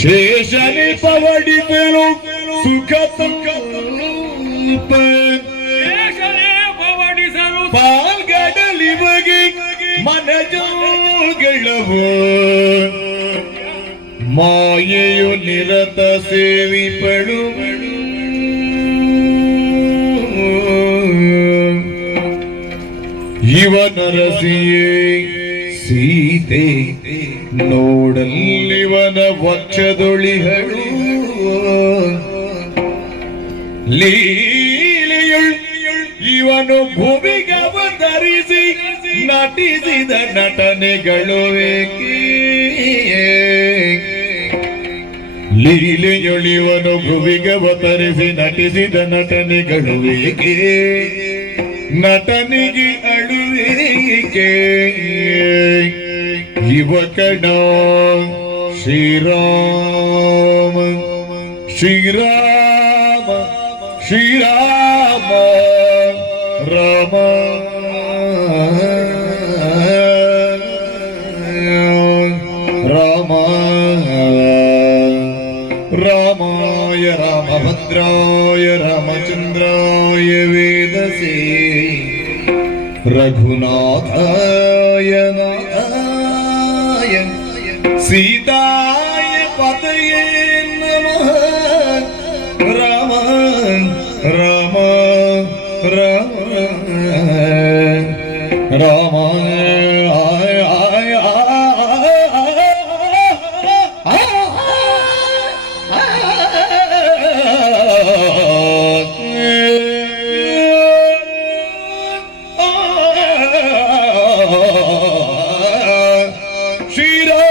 ಶೇಷನೆ ಪವಡಿದೆನು ಸುಖ ಪಾಲ್ಗಡಲಿ ಬಗೆ ಮನಜೋಗಳವು ಮಾಯೆಯು ನಿರತ ಸೇವಿಪಡು ಇವನರಸಿಯೇ ಸೀತೆ ನೋಡಲ್ಲಿವನ ವಕ್ಷದೊಳಿಹಳು ಲೀಲೆಯುಳ್ ಇವನು ಭೂಮಿಗವತರಿಸಿ ನಟಿಸಿದ ನಟನೆಗಳು ಏಕೆ ಲೀಲೆಯುಳಿವನು ಭುವಿಗವತರಿಸಿ ನಟಿಸಿದ ನಟನೆಗಳು ಏಕೆ ನಟನಿಗೆ ಅಳುವೇಕೆ ಯುವಕನ ಶ್ರೀರಾಮ ಶ್ರೀರಾಮ ಶ್ರೀರಾಮ ರಾಮ ರಾಮ ರಾಮಾಯ ರಾಮಭದ್ರಾಯ ರಾಮಚಂದ್ರಾಯ ವೇದಸೇ ರಘುನಾಥಾಯ ನಾಥಾಯ ಸೀತಾಯ ಪತಯೇ ನಮಃ ರಾಮ ರಾಮ ರಾಮ ರಾಮ ಶ್ರೀರಾಮ